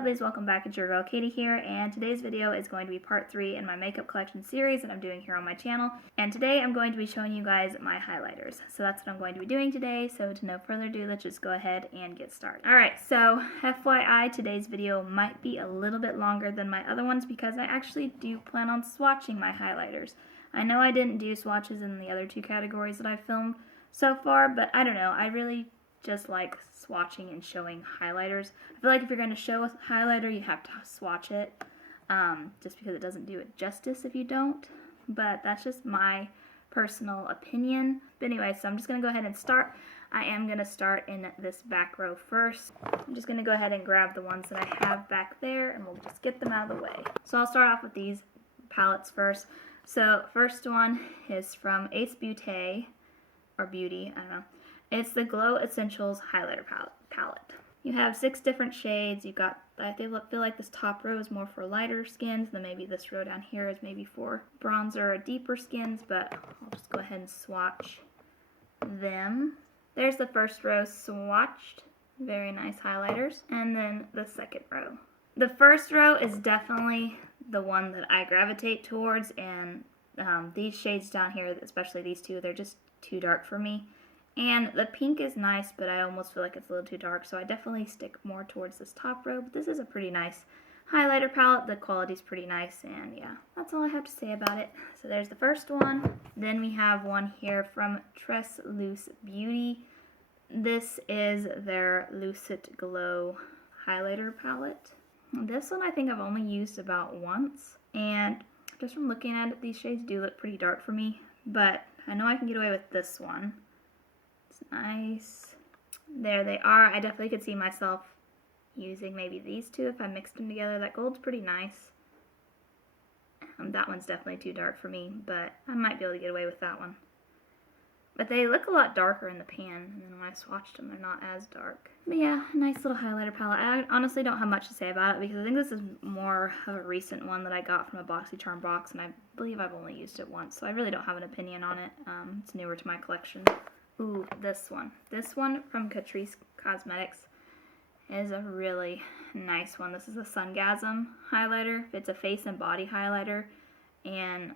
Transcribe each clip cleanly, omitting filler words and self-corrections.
lovelies, welcome back. It's your girl Katie here, and today's video is going to be part 3 in my makeup collection series that I'm doing here on my channel. And today I'm going to be showing you guys my highlighters. So that's what I'm going to be doing today, so to no further ado, let's just go ahead and get started. Alright, so FYI, today's video might be a little bit longer than my other ones because I actually do plan on swatching my highlighters. I know I didn't do swatches in the other two categories that I've filmed so far, but I don't know, I really just like swatching and showing highlighters. I feel like if you're going to show a highlighter, you have to swatch it, just because it doesn't do it justice if you don't, but that's just my personal opinion. But anyway, so I'm just going to go ahead and start. I am going to start in this back row first. I'm just going to go ahead and grab the ones that I have back there, and we'll just get them out of the way. So I'll start off with these palettes first. So first one is from Ace Beauté, or Beauty, I don't know. It's the Glow Essentials Highlighter Palette. You have 6 different shades. You got, I feel like this top row is more for lighter skins, then maybe this row down here is maybe for bronzer or deeper skins, but I'll just go ahead and swatch them. There's the first row swatched. Very nice highlighters. And then the second row. The first row is definitely the one that I gravitate towards, and these shades down here, especially these two, they're just too dark for me. And the pink is nice, but I almost feel like it's a little too dark, so I definitely stick more towards this top row. But this is a pretty nice highlighter palette. The quality's pretty nice, and yeah, that's all I have to say about it. So there's the first one. Then we have one here from Tresluce Beauty. This is their Lucid Glow highlighter palette. This one I think I've only used about once, and just from looking at it, these shades do look pretty dark for me, but I know I can get away with this one. Nice. There they are. I definitely could see myself using maybe these two if I mixed them together. That gold's pretty nice. That one's definitely too dark for me, but I might be able to get away with that one. But they look a lot darker in the pan, and then when I swatched them, they're not as dark. But yeah, nice little highlighter palette. I honestly don't have much to say about it because I think this is more of a recent one that I got from a BoxyCharm box, and I believe I've only used it once, so I really don't have an opinion on it. It's newer to my collection. Ooh, this one. This one from Catrice Cosmetics is a really nice one. This is a Sungasm highlighter. It's a face and body highlighter, and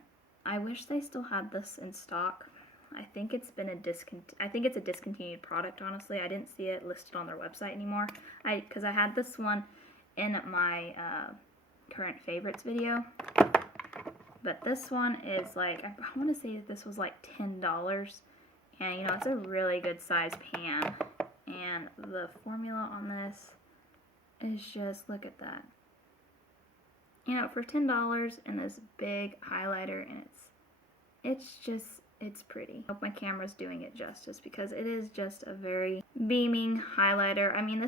I wish they still had this in stock. I think it's been a discontinued product, honestly. I didn't see it listed on their website anymore. Because I had this one in my current favorites video. But this one is like, I want to say that this was like $10. And, you know, it's a really good size pan. And the formula on this is just, look at that. You know, for $10 and this big highlighter, and it's pretty. I hope my camera's doing it justice because it is just a very beaming highlighter. I mean,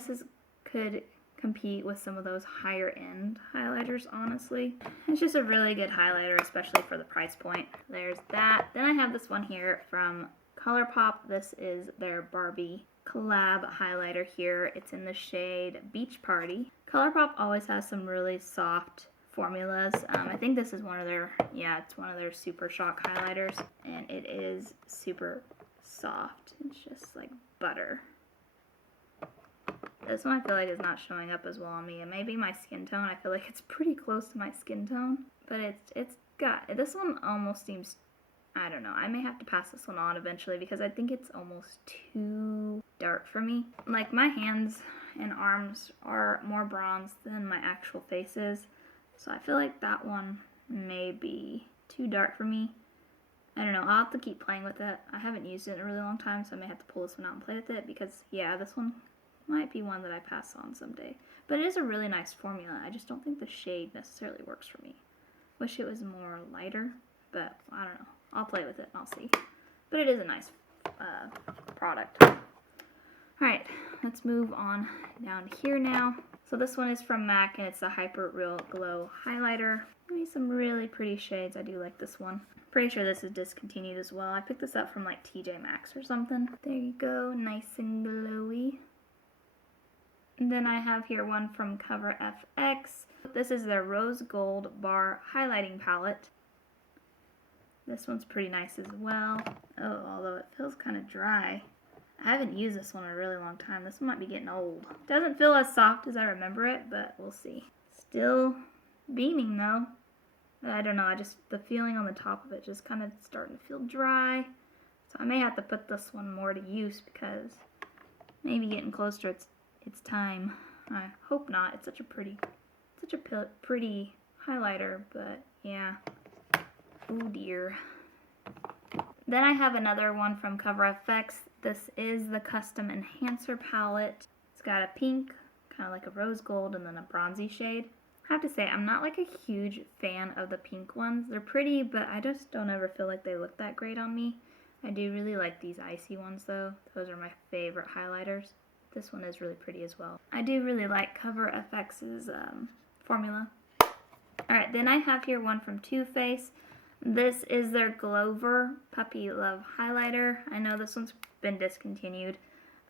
could compete with some of those higher end highlighters, honestly. It's just a really good highlighter, especially for the price point. There's that. Then I have this one here from ColourPop. This is their Barbie collab highlighter here. It's in the shade Beach Party. ColourPop always has some really soft formulas. I think this is one of their, it's one of their Super Shock highlighters, and it is super soft. It's just like butter. This one I feel like is not showing up as well on me, and maybe my skin tone, I feel like it's pretty close to my skin tone, but it's got, this one almost seems, I don't know, I may have to pass this one on eventually because I think it's almost too dark for me. Like, my hands and arms are more bronze than my actual face is, so I feel like that one may be too dark for me. I don't know, I'll have to keep playing with it. I haven't used it in a really long time, so I may have to pull this one out and play with it because, yeah, this one might be one that I pass on someday. But it is a really nice formula. I just don't think the shade necessarily works for me. Wish it was more lighter, but I don't know. I'll play with it and I'll see. But it is a nice product. Alright, let's move on down here now. So this one is from MAC, and it's the Hyper Real Glow highlighter. Maybe some really pretty shades. I do like this one. Pretty sure this is discontinued as well. I picked this up from like TJ Maxx or something. There you go, nice and glowy. And then I have here one from Cover FX. This is their Rose Gold Bar Highlighting Palette. This one's pretty nice as well. Oh, although it feels kind of dry. I haven't used this one in a really long time. This one might be getting old. Doesn't feel as soft as I remember it, but we'll see. Still beaming though. I don't know, the feeling on the top of it just kind of starting to feel dry. So I may have to put this one more to use because maybe getting close to its time. I hope not. It's such a pretty highlighter, but yeah. Oh dear. Then I have another one from Cover FX. This is the Custom Enhancer palette. It's got a pink, kind of like a rose gold, and then a bronzy shade. I have to say, I'm not like a huge fan of the pink ones. They're pretty, but I just don't ever feel like they look that great on me. I do really like these icy ones though. Those are my favorite highlighters. This one is really pretty as well. I do really like Cover FX's formula. Alright, then I have here one from Too Faced. This is their Glover Puppy Love Highlighter. I know this one's been discontinued.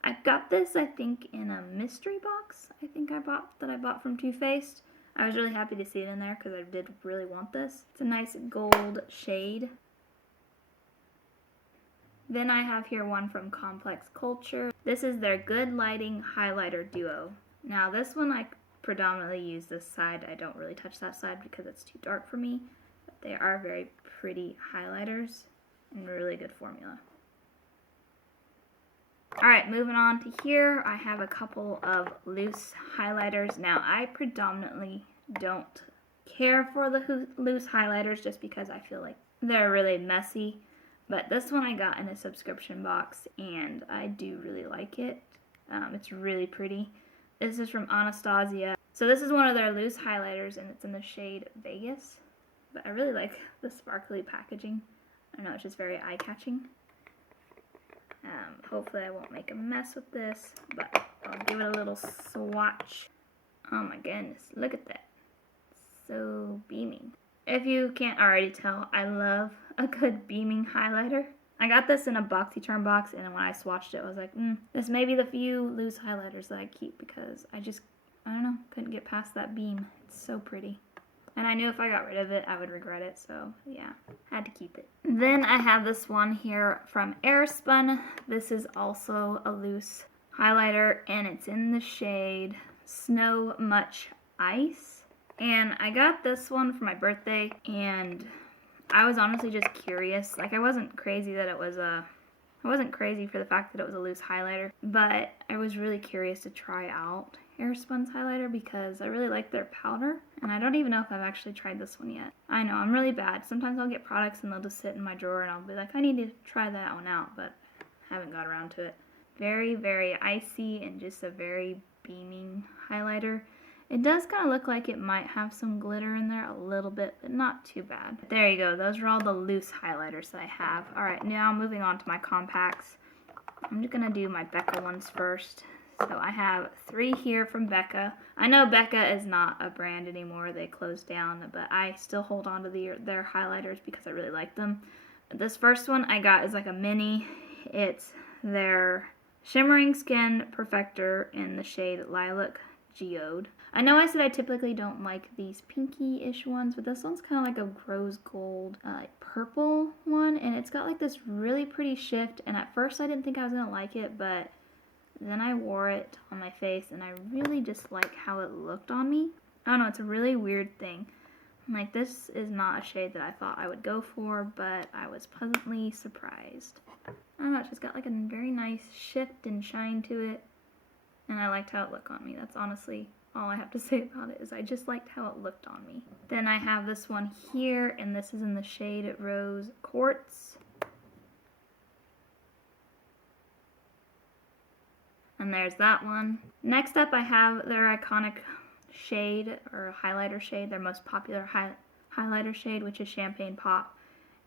I got this, I think, in a mystery box. I think I bought from Too Faced. I was really happy to see it in there because I did really want this. It's a nice gold shade. Then I have here one from Complex Culture. This is their Good Lighting Highlighter Duo. Now this one I predominantly use this side. I don't really touch that side because it's too dark for me. But they are very pretty highlighters and really good formula. Alright, moving on to here, I have a couple of loose highlighters. Now, I predominantly don't care for the loose highlighters just because I feel like they're really messy. But this one I got in a subscription box, and I do really like it. It's really pretty. This is from Anastasia. So this is one of their loose highlighters, and it's in the shade Vegas. But I really like the sparkly packaging. I don't know, it's just very eye-catching. Hopefully I won't make a mess with this, but I'll give it a little swatch. Oh my goodness, look at that. So beaming. If you can't already tell, I love a good beaming highlighter. I got this in a BoxyCharm box, and when I swatched it, I was like, this may be the few loose highlighters that I keep because I don't know, couldn't get past that beam. It's so pretty. And I knew if I got rid of it, I would regret it, so yeah, had to keep it. Then I have this one here from Airspun. This is also a loose highlighter, and it's in the shade Snow Much Ice. And I got this one for my birthday, and I was honestly just curious. Like, I wasn't crazy that it was I wasn't crazy for the fact that it was a loose highlighter, but I was really curious to try out Airspun's highlighter because I really like their powder, and I don't even know if I've actually tried this one yet. I know, I'm really bad. Sometimes I'll get products and they'll just sit in my drawer and I'll be like, I need to try that one out, but haven't got around to it. Very, very icy and just a very beaming highlighter. It does kind of look like it might have some glitter in there a little bit, but not too bad. There you go. Those are all the loose highlighters that I have. Alright, now moving on to my compacts. I'm just going to do my Becca ones first. So I have 3 here from Becca. I know Becca is not a brand anymore. They closed down, but I still hold on to their highlighters because I really like them. This first one I got is like a mini. It's their Shimmering Skin Perfector in the shade Lilac Geode. I know I said I typically don't like these pinky-ish ones, but this one's kind of like a rose gold purple one, and it's got like this really pretty shift, and at first I didn't think I was going to like it, but then I wore it on my face, and I really just like how it looked on me. I don't know, it's a really weird thing. Like, this is not a shade that I thought I would go for, but I was pleasantly surprised. I don't know, it's just got like a very nice shift and shine to it, and I liked how it looked on me. That's honestly all I have to say about it, is I just liked how it looked on me. Then I have this one here, and this is in the shade Rose Quartz. And there's that one. Next up I have their iconic shade, or highlighter shade, their most popular highlighter shade, which is Champagne Pop.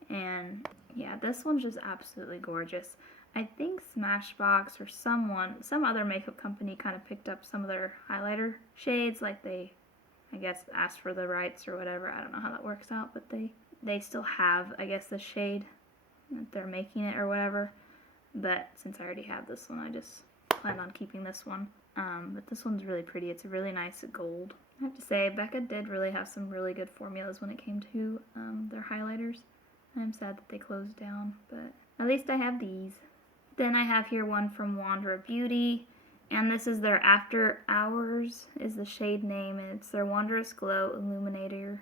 And yeah, this one's just absolutely gorgeous. I think Smashbox or some other makeup company kind of picked up some of their highlighter shades, like they, I guess, asked for the rights or whatever. I don't know how that works out, but they still have, I guess, the shade that they're making it or whatever. But since I already have this one, I just plan on keeping this one. But this one's really pretty. It's a really nice gold. I have to say, Becca did really have some really good formulas when it came to their highlighters. I'm sad that they closed down, but at least I have these. Then I have here one from Wanderer Beauty, and this is their After Hours is the shade name, and it's their Wondrous Glow Illuminator.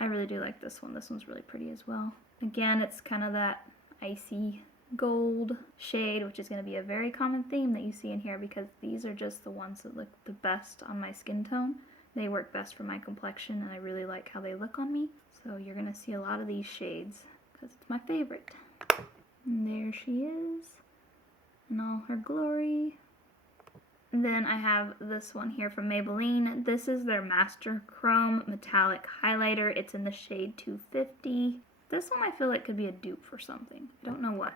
I really do like this one. This one's really pretty as well. Again, it's kind of that icy gold shade, which is going to be a very common theme that you see in here because these are just the ones that look the best on my skin tone. They work best for my complexion, and I really like how they look on me. So you're going to see a lot of these shades because it's my favorite. And there she is in all her glory. And then I have this one here from Maybelline. This is their Master Chrome Metallic Highlighter. It's in the shade 250. This one I feel like could be a dupe for something. I don't know what.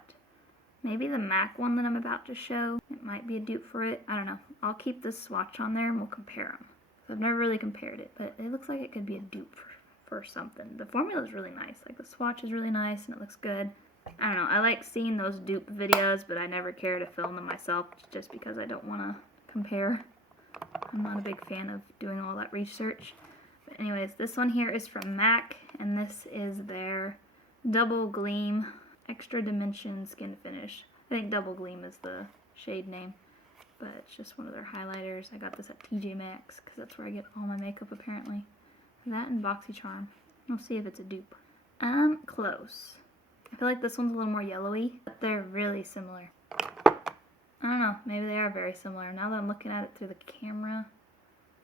Maybe the MAC one that I'm about to show. It might be a dupe for it. I don't know. I'll keep this swatch on there and we'll compare them. So I've never really compared it, but it looks like it could be a dupe for something. The formula is really nice. Like the swatch is really nice and it looks good. I don't know. I like seeing those dupe videos, but I never care to film them myself just because I don't want to compare. I'm not a big fan of doing all that research. But anyways, this one here is from MAC, and this is their Double Gleam Extra Dimension Skin Finish. I think Double Gleam is the shade name, but it's just one of their highlighters. I got this at TJ Maxx because that's where I get all my makeup apparently. That and BoxyCharm. We'll see if it's a dupe. Close. I feel like this one's a little more yellowy, but they're really similar. I don't know, maybe they are very similar. Now that I'm looking at it through the camera,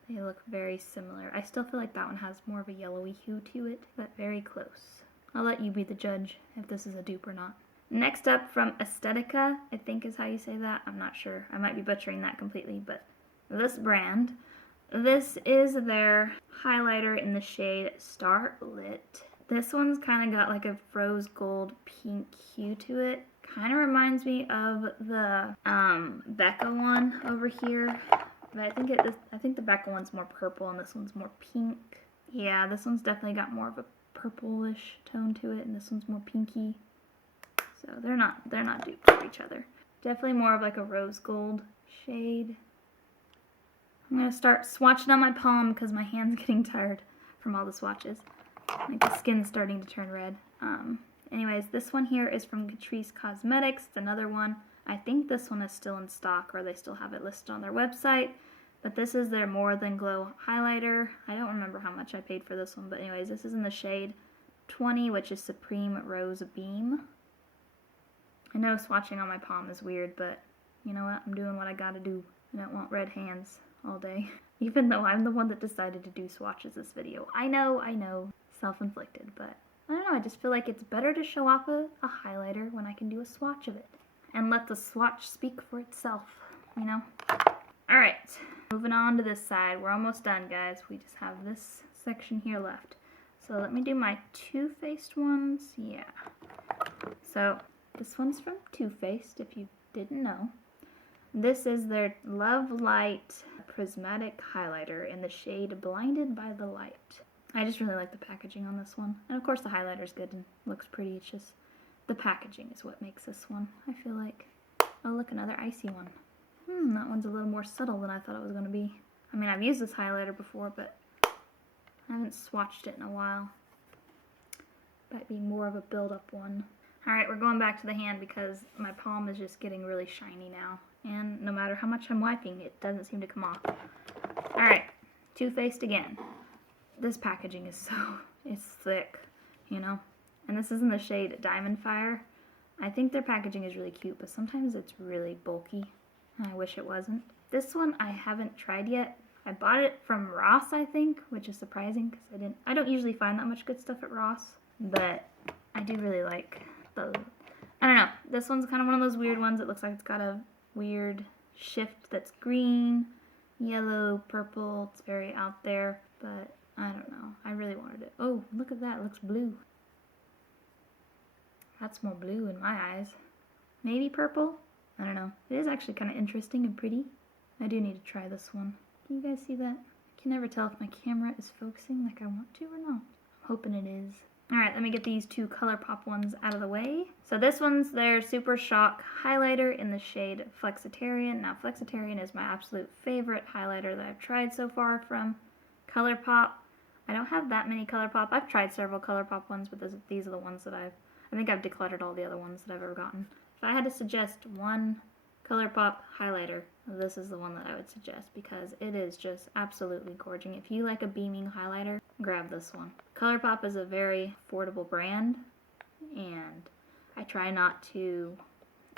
they look very similar. I still feel like that one has more of a yellowy hue to it, but very close. I'll let you be the judge if this is a dupe or not. Next up from Estetica, I think is how you say that. I'm not sure. I might be butchering that completely, but this brand. This is their highlighter in the shade Starlit. This one's kind of got like a rose gold pink hue to it. Kind of reminds me of the Becca one over here, but I think the Becca one's more purple and this one's more pink. Yeah, this one's definitely got more of a purplish tone to it, and this one's more pinky. So they're not duped for each other. Definitely more of like a rose gold shade. I'm gonna start swatching on my palm because my hand's getting tired from all the swatches. Like the skin's starting to turn red. Anyways, this one here is from Catrice Cosmetics. It's another one. I think this one is still in stock, or they still have it listed on their website. But this is their More Than Glow highlighter. I don't remember how much I paid for this one, but anyways, this is in the shade 20, which is Supreme Rose Beam. I know swatching on my palm is weird, but you know what? I'm doing what I gotta do. I don't want red hands all day. Even though I'm the one that decided to do swatches this video. I know, self-inflicted, but I don't know, I just feel like it's better to show off a highlighter when I can do a swatch of it. And let the swatch speak for itself, you know? Alright, moving on to this side. We're almost done, guys. We just have this section here left. So let me do my Too Faced ones. Yeah. So this one's from Too Faced, if you didn't know. This is their Love Light Prismatic Highlighter in the shade Blinded by the Light. I just really like the packaging on this one. And of course the highlighter's good and looks pretty. It's just the packaging is what makes this one, I feel like. Oh, look, another icy one. That one's a little more subtle than I thought it was going to be. I mean, I've used this highlighter before, but I haven't swatched it in a while. Might be more of a build-up one. Alright, we're going back to the hand because my palm is just getting really shiny now. And no matter how much I'm wiping, it doesn't seem to come off. Alright, Too Faced again. This packaging is it's thick, you know? And this is in the shade Diamond Fire. I think their packaging is really cute, but sometimes it's really bulky. I wish it wasn't. This one I haven't tried yet. I bought it from Ross, I think, which is surprising because I don't usually find that much good stuff at Ross. But I do really like the, I don't know, this one's kind of one of those weird ones. It looks like it's got a weird shift that's green, yellow, purple. It's very out there, but I don't know. I really wanted it. Oh, look at that. It looks blue. That's more blue in my eyes. Maybe purple? I don't know. It is actually kind of interesting and pretty. I do need to try this one. Can you guys see that? I can never tell if my camera is focusing like I want to or not. I'm hoping it is. Alright, let me get these two ColourPop ones out of the way. So this one's their Super Shock highlighter in the shade Flexitarian. Now Flexitarian is my absolute favorite highlighter that I've tried so far from ColourPop. I don't have that many ColourPop. I've tried several ColourPop ones, but these are the ones that I think I've decluttered all the other ones that I've ever gotten. if I had to suggest one ColourPop highlighter, this is the one that I would suggest because it is just absolutely gorgeous. If you like a beaming highlighter, grab this one. ColourPop is a very affordable brand, and I try not to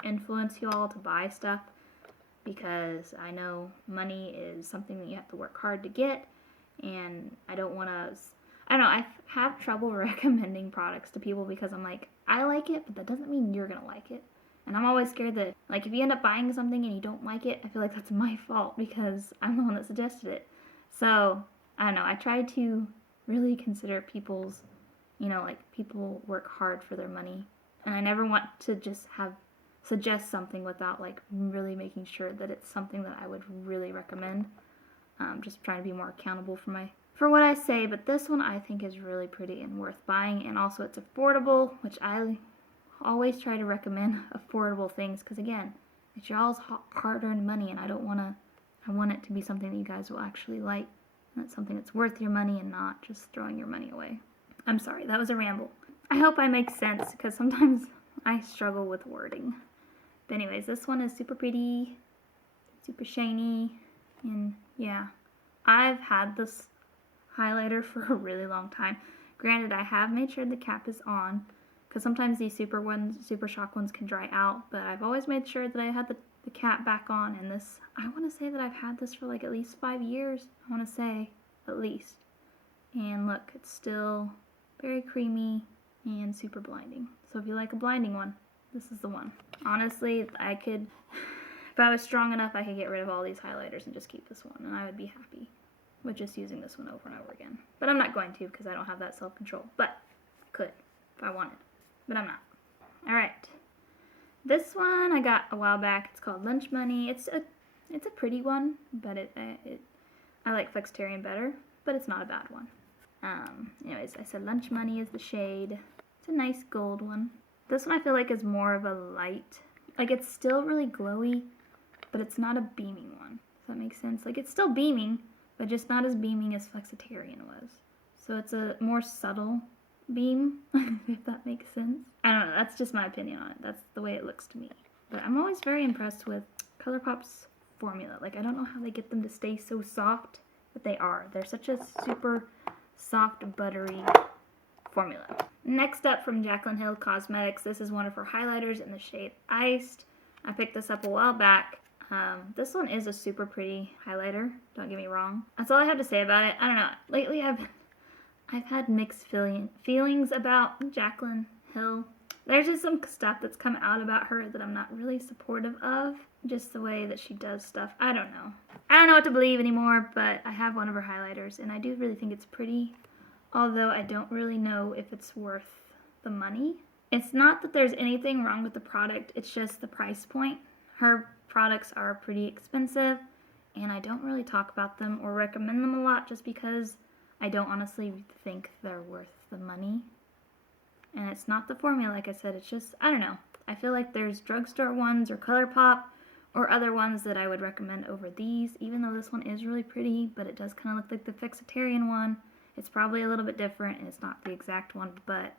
influence you all to buy stuff because I know money is something that you have to work hard to get, and I don't want to, I don't know, I have trouble recommending products to people because I'm like, I like it, but that doesn't mean you're going to like it. And I'm always scared that, like, if you end up buying something and you don't like it, I feel like that's my fault because I'm the one that suggested it. So, I don't know, I try to really consider people's, you know, like, people work hard for their money. And I never want to just suggest something without, like, really making sure that it's something that I would really recommend. Just trying to be more accountable for what I say. But this one I think is really pretty and worth buying. And also it's affordable, which I always try to recommend affordable things because, again, it's y'all's hard-earned money, and I want it to be something that you guys will actually like, and it's something that's worth your money and not just throwing your money away. I'm sorry, that was a ramble. I hope I make sense because sometimes I struggle with wording. But anyways, this one is super pretty, super shiny, and yeah, I've had this highlighter for a really long time. Granted, I have made sure the cap is on, because sometimes these Super Shock ones can dry out, but I've always made sure that I had the cap back on, and this, I want to say that I've had this for like at least 5 years, I want to say, at least. And look, it's still very creamy and super blinding. So if you like a blinding one, this is the one. Honestly, if I was strong enough, I could get rid of all these highlighters and just keep this one, and I would be happy with just using this one over and over again. But I'm not going to because I don't have that self-control, but I could if I wanted. But I'm not. Alright. This one I got a while back. It's called Lunch Money. It's a pretty one, but I like Flexitarian better, but it's not a bad one. Anyways, I said Lunch Money is the shade. It's a nice gold one. This one I feel like is more of a light. Like, it's still really glowy, but it's not a beaming one. Does that make sense? Like, it's still beaming, but just not as beaming as Flexitarian was. So it's a more subtle beam, if that makes sense. I don't know, that's just my opinion on it. That's the way it looks to me. But I'm always very impressed with ColourPop's formula. Like, I don't know how they get them to stay so soft, but they are. They're such a super soft, buttery formula. Next up from Jaclyn Hill Cosmetics, this is one of her highlighters in the shade Iced. I picked this up a while back. This one is a super pretty highlighter, don't get me wrong. That's all I have to say about it. I don't know, lately I've had mixed feelings about Jaclyn Hill. There's just some stuff that's come out about her that I'm not really supportive of. Just the way that she does stuff. I don't know. I don't know what to believe anymore, but I have one of her highlighters, and I do really think it's pretty. Although I don't really know if it's worth the money. It's not that there's anything wrong with the product, it's just the price point. Her products are pretty expensive, and I don't really talk about them or recommend them a lot just because I don't honestly think they're worth the money. And it's not the formula, like I said, it's just, I don't know. I feel like there's drugstore ones or ColourPop or other ones that I would recommend over these, even though this one is really pretty, but it does kind of look like the Flexitarian one. It's probably a little bit different, and it's not the exact one, but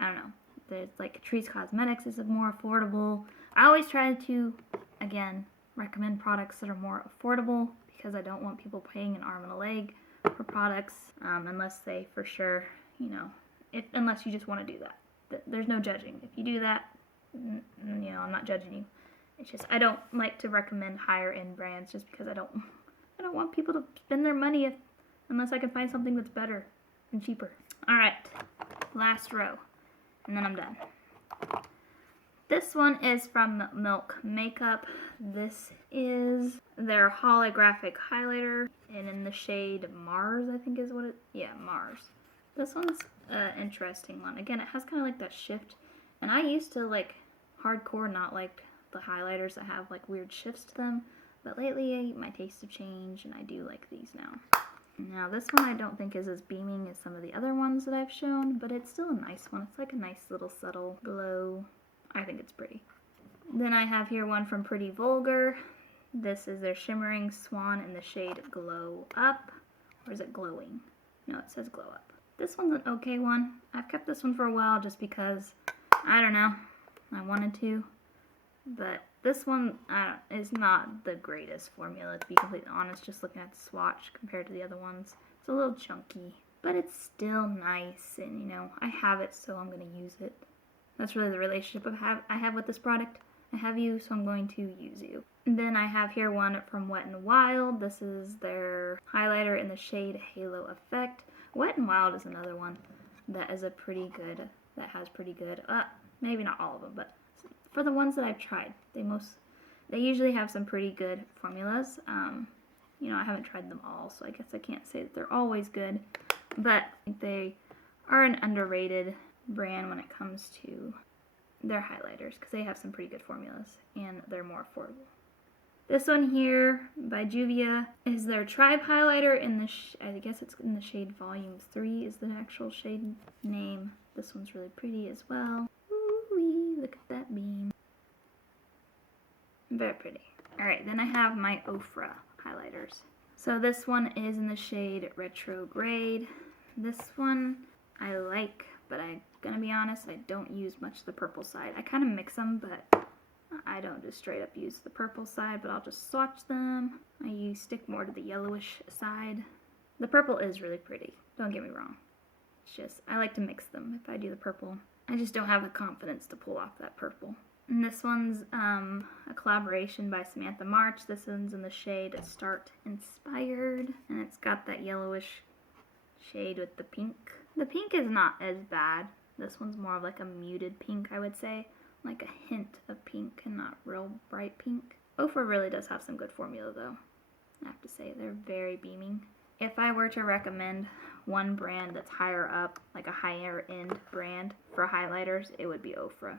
I don't know. There's like Catrice Cosmetics is more affordable. I always try to, again, recommend products that are more affordable because I don't want people paying an arm and a leg for products unless they for sure, you know, unless you just want to do that. There's no judging. If you do that, you know, I'm not judging you. It's just I don't like to recommend higher end brands just because I don't want people to spend their money unless I can find something that's better and cheaper. Alright, last row, and then I'm done. This one is from Milk Makeup. This is their holographic highlighter, and in the shade Mars, I think is what it, yeah, Mars. This one's an interesting one. Again, it has kind of like that shift, and I used to like hardcore not like the highlighters that have like weird shifts to them, but lately my tastes have changed, and I do like these now. Now this one I don't think is as beaming as some of the other ones that I've shown, but it's still a nice one. It's like a nice little subtle glow. I think it's pretty. Then I have here one from Pretty Vulgar. This is their Shimmering Swan in the shade Glow Up. Or is it Glowing? No, it says Glow Up. This one's an okay one. I've kept this one for a while just because, I don't know, I wanted to. But this one is not the greatest formula, to be completely honest, just looking at the swatch compared to the other ones. It's a little chunky, but it's still nice, and you know, I have it, so I'm going to use it. That's really the relationship I have with this product. I have you, so I'm going to use you. And then I have here one from Wet n Wild. This is their highlighter in the shade Halo Effect. Wet n Wild is another one that has pretty good, maybe not all of them, but for the ones that I've tried, they usually have some pretty good formulas. You know, I haven't tried them all, so I guess I can't say that they're always good, but they are an underrated brand when it comes to their highlighters because they have some pretty good formulas and they're more affordable. This one here by Juvia is their Tribe highlighter in the, I guess it's in the shade Volume 3 is the actual shade name. This one's really pretty as well. Ooh-wee, look at that beam. Very pretty. Alright, then I have my Ofra highlighters. So this one is in the shade Retrograde. This one I like, but I'm gonna be honest, I don't use much the purple side. I kind of mix them, but I don't just straight up use the purple side, but I'll just swatch them. I stick more to the yellowish side. The purple is really pretty, don't get me wrong. It's just, I like to mix them if I do the purple. I just don't have the confidence to pull off that purple. And this one's a collaboration by Samantha March. This one's in the shade Start Inspired, and it's got that yellowish shade with the pink. The pink is not as bad. This one's more of like a muted pink, I would say. Like a hint of pink and not real bright pink. Ofra really does have some good formula though. I have to say, they're very beaming. If I were to recommend one brand that's higher up, like a higher end brand for highlighters, it would be Ofra.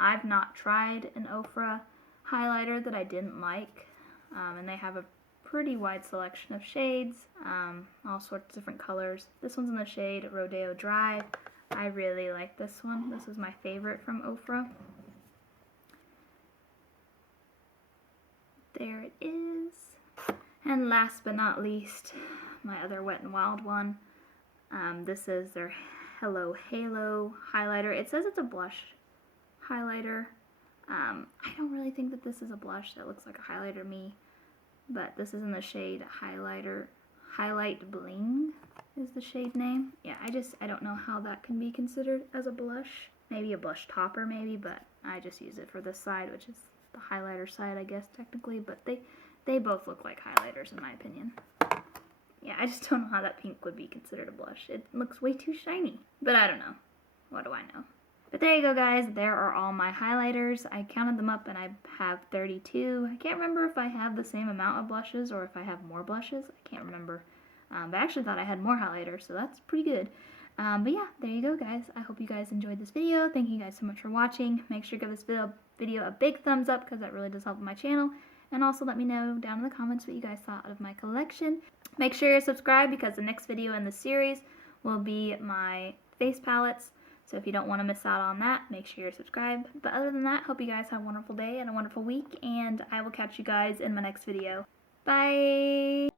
I've not tried an Ofra highlighter that I didn't like, and they have a pretty wide selection of shades, all sorts of different colors. This one's in the shade Rodeo Drive. I really like this one. This is my favorite from Ofra. There it is. And last but not least, my other Wet n Wild one. This is their Hello Halo highlighter. It says it's a blush highlighter. I don't really think that this is a blush. That looks like a highlighter to me. But this is in the shade Highlight Bling is the shade name. Yeah, I don't know how that can be considered as a blush. Maybe a blush topper maybe, but I just use it for this side, which is the highlighter side, I guess, technically. But they both look like highlighters in my opinion. Yeah, I just don't know how that pink would be considered a blush. It looks way too shiny. But I don't know. What do I know? But there you go, guys. There are all my highlighters. I counted them up and I have 32. I can't remember if I have the same amount of blushes or if I have more blushes. I can't remember. But I actually thought I had more highlighters, so that's pretty good. But yeah, there you go, guys. I hope you guys enjoyed this video. Thank you guys so much for watching. Make sure to give this video a big thumbs up because that really does help my channel. And also let me know down in the comments what you guys thought of my collection. Make sure you're subscribed because the next video in the series will be my face palettes. So if you don't want to miss out on that, make sure you're subscribed. But other than that, hope you guys have a wonderful day and a wonderful week. And I will catch you guys in my next video. Bye!